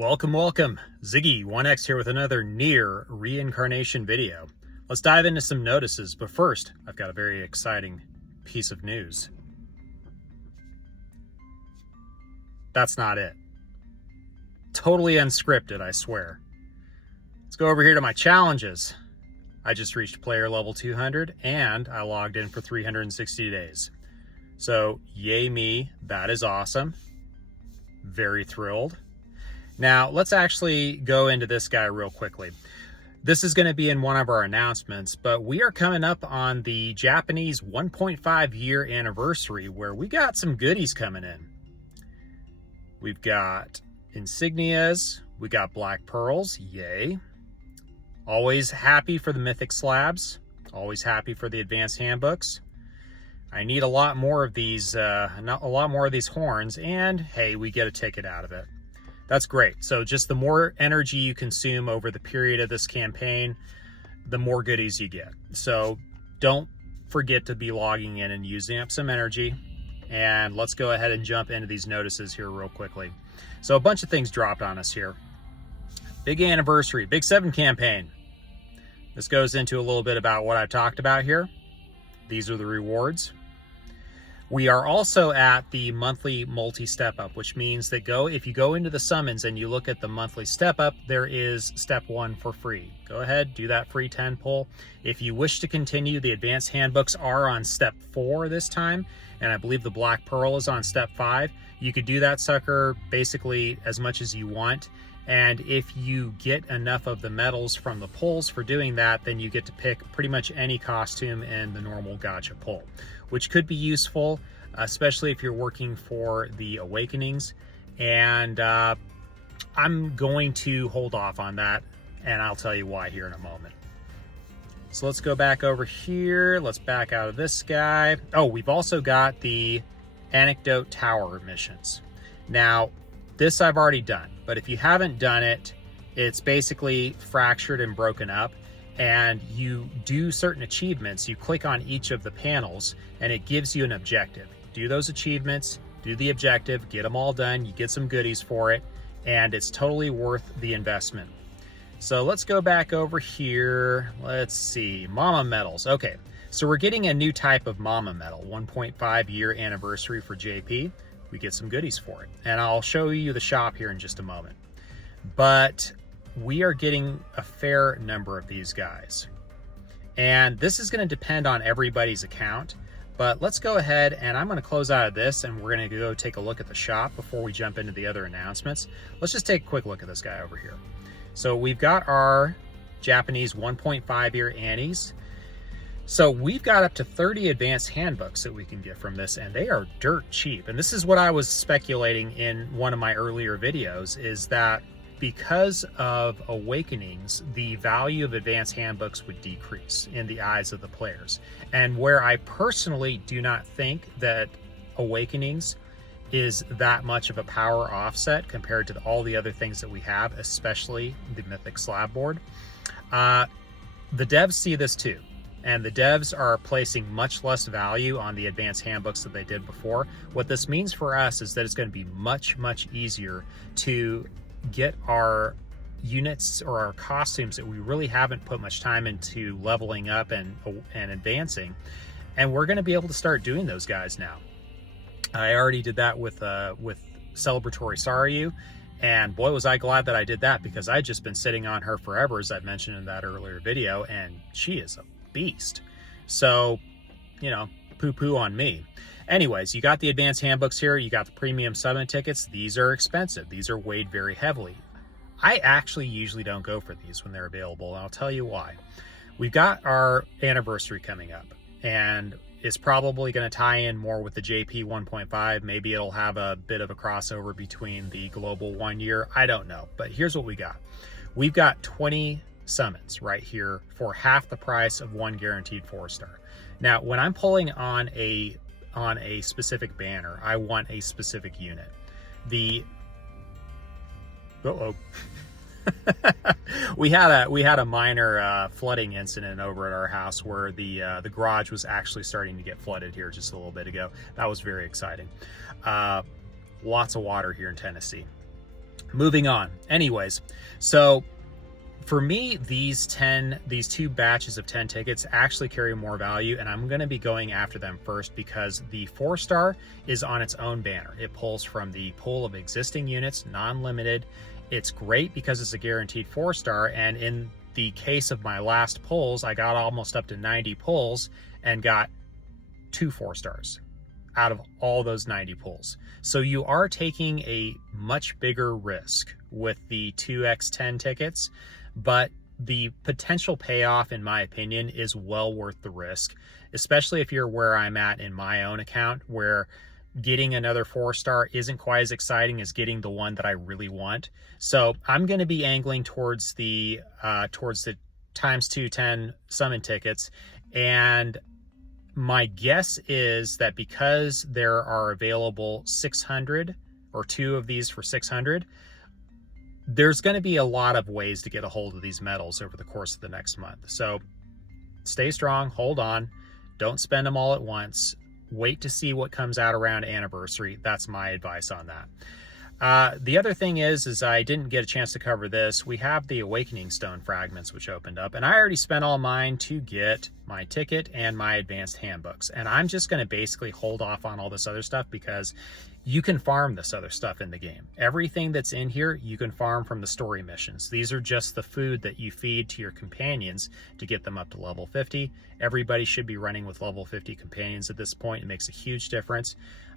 Welcome, Ziggy1X here with another Nier reincarnation video. Let's dive into some notices, but first, I've got a very exciting piece of news. That's not it. Totally unscripted, I swear. Let's go over here to my challenges. I just reached player level 200 and I logged in for 360 days. So, yay me, that is awesome. Very thrilled. Now, let's actually go into this guy real quickly. This is going to be in one of our announcements, but we are coming up on the Japanese 1.5 year anniversary where we got some goodies coming in. We've got insignias, we got black pearls, yay. Always happy for the mythic slabs, always happy for the advanced handbooks. I need a lot more of these, horns, and hey, we get a ticket out of it. That's great. So just the more energy you consume over the period of this campaign, the more goodies you get. So don't forget to be logging in and using up some energy. And let's go ahead and jump into these notices here real quickly. So a bunch of things dropped on us here. Big anniversary, Big 7 campaign. This goes into a little bit about what I've talked about here. These are the rewards. We are also at the monthly multi-step up, which means that if you go into the summons and you look at the monthly step up, there is step 1 for free. Go ahead, do that free 10 pull. If you wish to continue, the advanced handbooks are on step 4 this time, and I believe the Black Pearl is on step 5. You could do that sucker basically as much as you want. And if you get enough of the medals from the pulls for doing that, then you get to pick pretty much any costume in the normal gacha pull, which could be useful, especially if you're working for the Awakenings. And I'm going to hold off on that, and I'll tell you why here in a moment. So let's go back over here. Let's back out of this guy. Oh, we've also got the Anecdote Tower missions. Now, this I've already done, but if you haven't done it, it's basically fractured and broken up, and you do certain achievements. You click on each of the panels and it gives you an objective. Do those achievements, do the objective, get them all done, you get some goodies for it, and it's totally worth the investment. So let's go back over here. Let's see, Mama medals. Okay, so we're getting a new type of Mama medal, 1.5 year anniversary for JP. We get some goodies for it. And I'll show you the shop here in just a moment. But we are getting a fair number of these guys. And this is going to depend on everybody's account. But let's go ahead and I'm going to close out of this and we're going to go take a look at the shop before we jump into the other announcements. Let's just take a quick look at this guy over here. So we've got our Japanese 1.5 year Annies. So we've got up to 30 advanced handbooks that we can get from this, and they are dirt cheap. And this is what I was speculating in one of my earlier videos, is that because of Awakenings, the value of advanced handbooks would decrease in the eyes of the players. And where I personally do not think that Awakenings is that much of a power offset compared to all the other things that we have, especially the Mythic Slab board, the devs see this too. And the devs are placing much less value on the advanced handbooks that they did before. What this means for us is that it's going to be much, much easier to get our units or our costumes that we really haven't put much time into leveling up and advancing. And we're going to be able to start doing those guys now. I already did that with Celebratory Saryu. And boy, was I glad that I did that, because I'd just been sitting on her forever, as I mentioned in that earlier video, and she is a beast. So, you know, poo-poo on me. Anyways, you got the advanced handbooks here. You got the premium summon tickets. These are expensive. These are weighed very heavily. I actually usually don't go for these when they're available, and I'll tell you why. We've got our anniversary coming up, and it's probably going to tie in more with the JP 1.5. Maybe it'll have a bit of a crossover between the global 1 year. I don't know, but here's what we got. We've got 20 summons right here for half the price of one guaranteed 4-star. Now, when I'm pulling on a specific banner, I want a specific unit. We had a minor flooding incident over at our house where the garage was actually starting to get flooded here just a little bit ago. That was very exciting. Lots of water here in Tennessee. Moving on. Anyways, so for me, these 2 batches of 10 tickets actually carry more value, and I'm going to be going after them first because the 4-star is on its own banner. It pulls from the pool of existing units, non-limited. It's great because it's a guaranteed 4-star, and in the case of my last pulls, I got almost up to 90 pulls and got 2 4-stars out of all those 90 pulls. So you are taking a much bigger risk with the 2x10 tickets, but the potential payoff, in my opinion, is well worth the risk, especially if you're where I'm at in my own account, where getting another 4-star isn't quite as exciting as getting the one that I really want. So I'm going to be angling towards the times 210 summon tickets, and my guess is that because there are available 600 or 2 of these for 600, there's going to be a lot of ways to get a hold of these medals over the course of the next month. So stay strong, hold on, don't spend them all at once. Wait to see what comes out around anniversary. That's my advice on that. The other thing is I didn't get a chance to cover this. We have the Awakening Stone fragments, which opened up, and I already spent all mine to get my ticket and my advanced handbooks. And I'm just going to basically hold off on all this other stuff because you can farm this other stuff in the game. Everything that's in here, you can farm from the story missions. These are just the food that you feed to your companions to get them up to level 50. Everybody should be running with level 50 companions at this point. It makes a huge difference.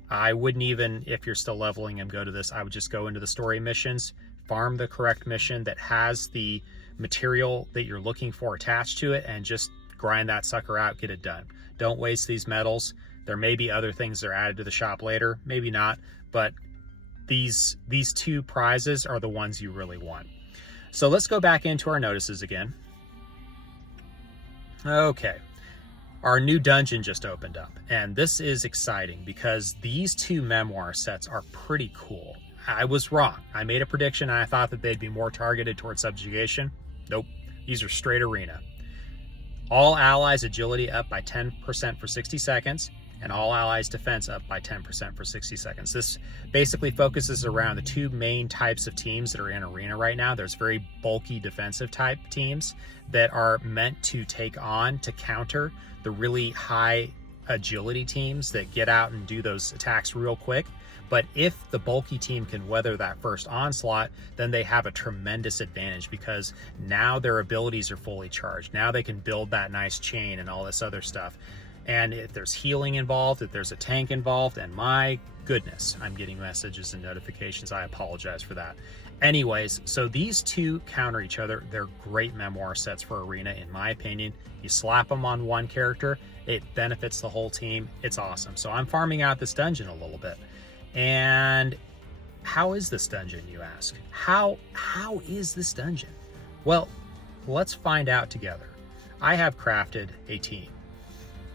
I wouldn't even, if you're still leveling and go to this, I would just go into the story missions, farm the correct mission that has the material that you're looking for attached to it, and just grind that sucker out, get it done. Don't waste these medals. There may be other things that are added to the shop later, maybe not, but these 2 prizes are the ones you really want. So let's go back into our notices again. Okay. Our new dungeon just opened up, and this is exciting because these 2 memoir sets are pretty cool. I was wrong. I made a prediction and I thought that they'd be more targeted towards subjugation. Nope, these are straight arena. All allies agility up by 10% for 60 seconds, and all allies defense up by 10% for 60 seconds. This basically focuses around the 2 main types of teams that are in arena right now. There's very bulky defensive type teams that are meant to take on, to counter the really high agility teams that get out and do those attacks real quick. But if the bulky team can weather that first onslaught, then they have a tremendous advantage because now their abilities are fully charged. Now they can build that nice chain and all this other stuff. And if there's healing involved, if there's a tank involved, and my goodness, I'm getting messages and notifications. I apologize for that. Anyways, so these 2 counter each other. They're great memoir sets for arena, in my opinion. You slap them on one character, it benefits the whole team. It's awesome. So I'm farming out this dungeon a little bit. And how is this dungeon, you ask? How is this dungeon? Well, let's find out together. I have crafted a team,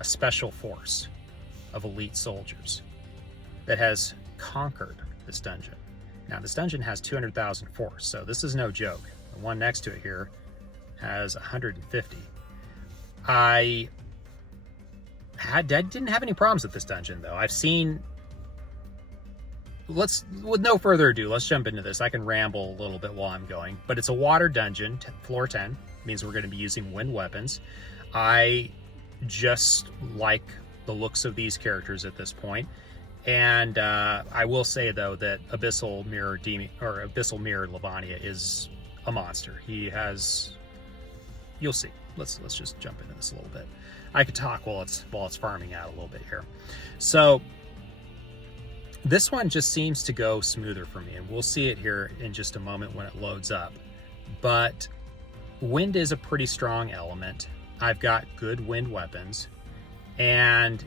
a special force of elite soldiers that has conquered this dungeon. Now, this dungeon has 200,000 force, so this is no joke. The one next to it here has 150. I didn't have any problems with this dungeon, though. I've seen... with no further ado, let's jump into this. I can ramble a little bit while I'm going, but it's a water dungeon, floor 10, means we're going to be using wind weapons. I just like the looks of these characters at this point. And I will say, though, that Abyssal Mirror Levania is a monster. He has... You'll see. Let's just jump into this a little bit. I could talk while it's farming out a little bit here. So this one just seems to go smoother for me, and we'll see it here in just a moment when it loads up. But wind is a pretty strong element. I've got good wind weapons, and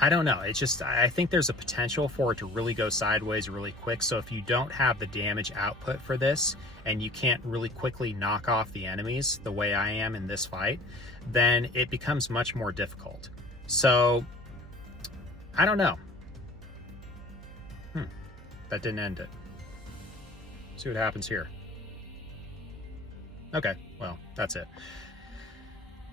I don't know. It's just, I think there's a potential for it to really go sideways really quick. So if you don't have the damage output for this, and you can't really quickly knock off the enemies the way I am in this fight, then it becomes much more difficult. So I don't know. That didn't end it. See what happens here. Okay, well, that's it.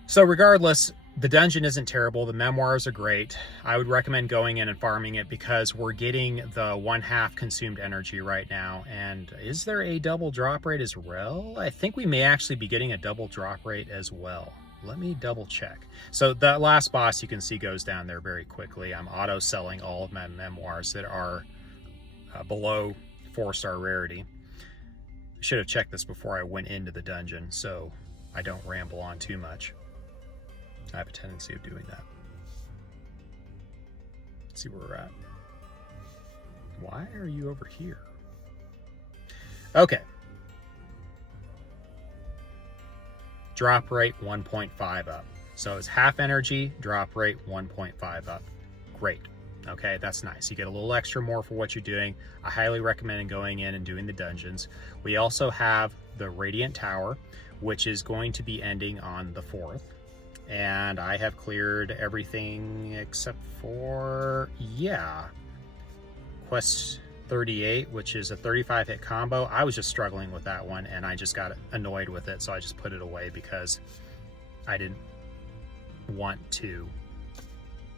So regardless, The dungeon isn't terrible. The memoirs are great. I would recommend going in and farming it because we're getting the 1/2 consumed energy right now. And is there a double drop rate as well? I think we may actually be getting a double drop rate as well. Let me double check. So that last boss you can see goes down there very quickly. I'm auto selling all of my memoirs that are below 4-star rarity. I should have checked this before I went into the dungeon so I don't ramble on too much. I have a tendency of doing that. Let's see where we're at. Why are you over here? Okay. Drop rate 1.5 up. So it's half energy, drop rate 1.5 up. Great. Okay, that's nice. You get a little extra more for what you're doing. I highly recommend going in and doing the dungeons. We also have the Radiant Tower, which is going to be ending on the 4th. And I have cleared everything except for, quest 38, which is a 35 hit combo. I was just struggling with that one and I just got annoyed with it, so I just put it away because I didn't want to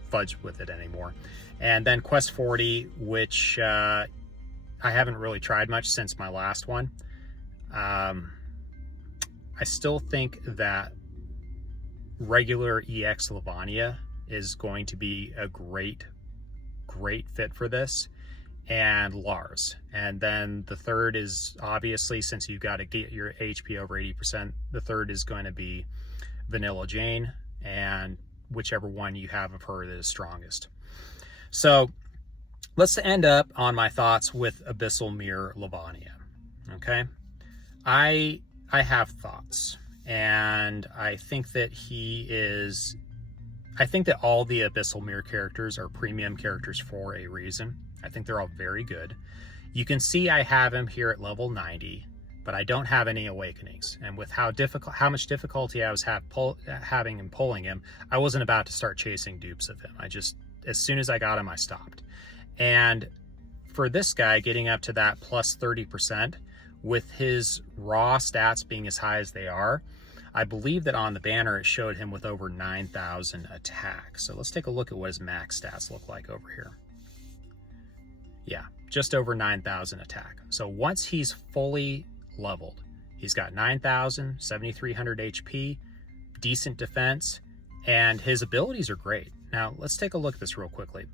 fudge with it anymore. And then quest 40, which I haven't really tried much since my last one. I still think that regular EX Levania is going to be a great fit for this, and Lars. And then the third is obviously, since you've got to get your HP over 80%, the third is going to be Vanilla Jane, and whichever one you have of her that is strongest. So let's end up on my thoughts with Abyssal Mirror Levania. Okay, I have thoughts. And I think that I think that all the Abyssal Mirror characters are premium characters for a reason. I think they're all very good. You can see I have him here at level 90, but I don't have any awakenings. And with how much difficulty I was having in pulling him, I wasn't about to start chasing dupes of him. As soon as I got him, I stopped. And for this guy, getting up to that plus 30%, with his raw stats being as high as they are, I believe that on the banner it showed him with over 9,000 attack. So let's take a look at what his max stats look like over here. Yeah, just over 9,000 attack. So once he's fully leveled, he's got 9,000, 7,300 HP, decent defense, and his abilities are great. Now let's take a look at this real quickly.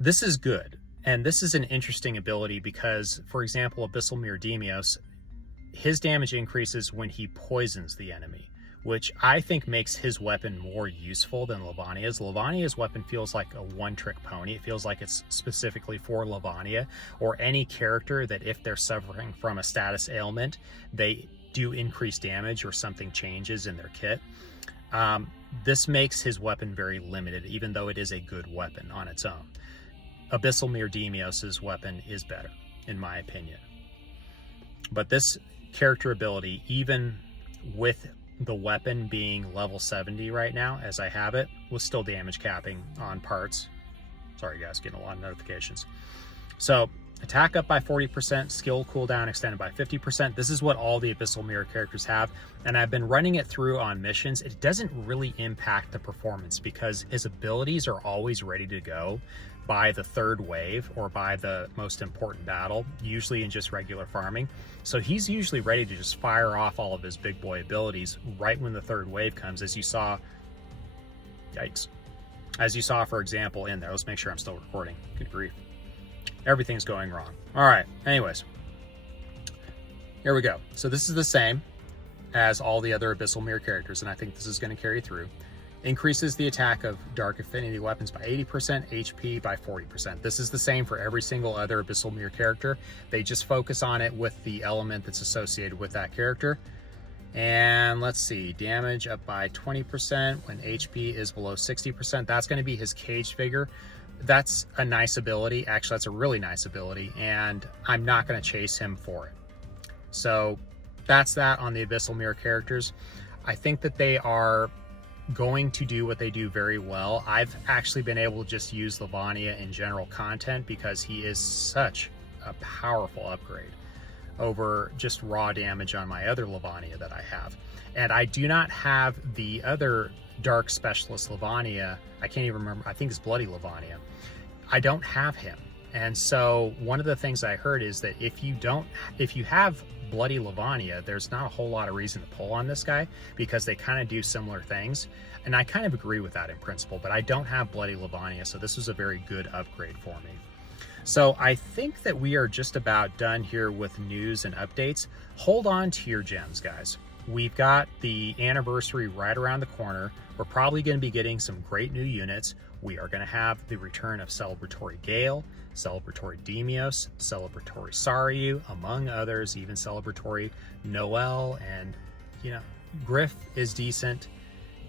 This is good. And this is an interesting ability because, for example, Abyssal Mirror Demios, his damage increases when he poisons the enemy, which I think makes his weapon more useful than Levania's. Levania's weapon feels like a one-trick pony. It feels like it's specifically for Levania, or any character that if they're suffering from a status ailment, they do increase damage or something changes in their kit. This makes his weapon very limited, even though it is a good weapon on its own. Abyssal Mirror Demios' weapon is better, in my opinion. But this character ability, even with the weapon being level 70 right now, as I have it, was still damage capping on parts. Sorry guys, getting a lot of notifications. So, attack up by 40%, skill cooldown extended by 50%. This is what all the Abyssal Mirror characters have, and I've been running it through on missions. It doesn't really impact the performance because his abilities are always ready to go by the third wave or by the most important battle, usually in just regular farming. So he's usually ready to just fire off all of his big boy abilities right when the third wave comes, as you saw. Yikes. As you saw, for example, in there. Let's make sure I'm still recording. Good grief. Everything's going wrong. All right, anyways. Here we go. So this is the same as all the other Abyssal Mirror characters, and I think this is going to carry through. Increases the attack of Dark Affinity weapons by 80%, HP by 40%. This is the same for every single other Abyssal Mirror character. They just focus on it with the element that's associated with that character. And let's see, damage up by 20% when HP is below 60%. That's going to be his cage figure. That's a nice ability. Actually, that's a really nice ability, and I'm not going to chase him for it. So that's that on the Abyssal Mirror characters. I think that they are going to do what they do very well. I've actually been able to just use Levania in general content because he is such a powerful upgrade. over just raw damage on my other Levania that I have. And I do not have the other Dark Specialist Levania. I can't even remember. I think it's Bloody Levania. I don't have him. And so one of the things I heard is that if you have Bloody Levania, there's not a whole lot of reason to pull on this guy because they kind of do similar things. And I kind of agree with that in principle, but I don't have Bloody Levania, so this was a very good upgrade for me. So I think that we are just about done here with news and updates. Hold on to your gems, guys. We've got the anniversary right around the corner. We're probably going to be getting some great new units. We are going to have the return of Celebratory Gale, Celebratory Demios, Celebratory Saryu, among others, even Celebratory Noel, and, you know, Griff is decent.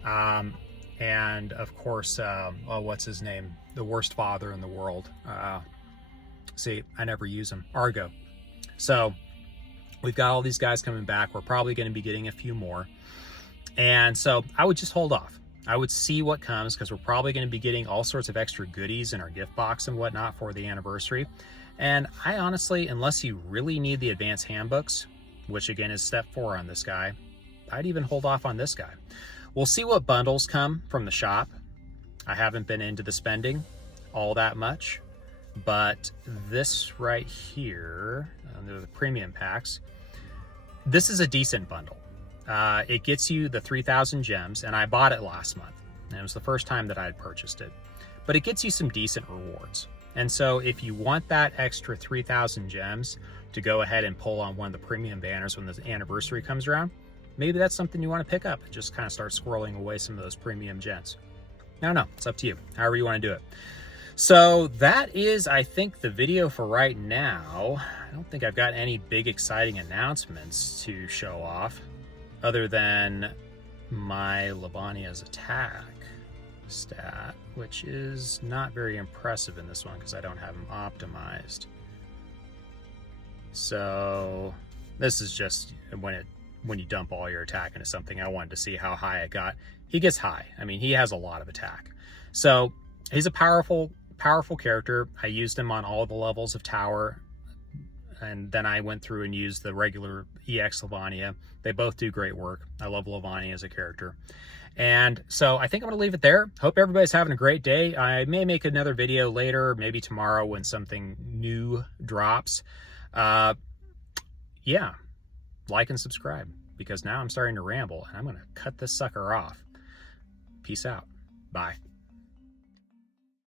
And of course, what's his name? The worst father in the world. See, I never use him. Argo. So we've got all these guys coming back. We're probably going to be getting a few more. And so I would just hold off. I would see what comes because we're probably going to be getting all sorts of extra goodies in our gift box and whatnot for the anniversary. And I honestly, unless you really need the advanced handbooks, which again is step 4 on this guy, I'd even hold off on this guy. We'll see what bundles come from the shop. I haven't been into the spending all that much, but this right here, the premium packs, this is a decent bundle. It gets you the 3,000 gems, and I bought it last month, and it was the first time that I had purchased it. But it gets you some decent rewards. And so if you want that extra 3,000 gems to go ahead and pull on one of the premium banners when the anniversary comes around, maybe that's something you want to pick up and just kind of start squirreling away some of those premium gems. I don't know. It's up to you, however you want to do it. So that is, I think, the video for right now. I don't think I've got any big exciting announcements to show off other than my Levania's attack stat, which is not very impressive in this one because I don't have him optimized. So this is just when you dump all your attack into something. I wanted to see how high it got. He gets high. I mean, he has a lot of attack. So he's a powerful character. I used him on all the levels of tower, and then I went through and used the regular EX Levania. They both do great work. I love Levania as a character. And so I think I'm going to leave it there. Hope everybody's having a great day. I may make another video later, maybe tomorrow when something new drops. Yeah, like and subscribe, because now I'm starting to ramble and I'm going to cut this sucker off. Peace out. Bye.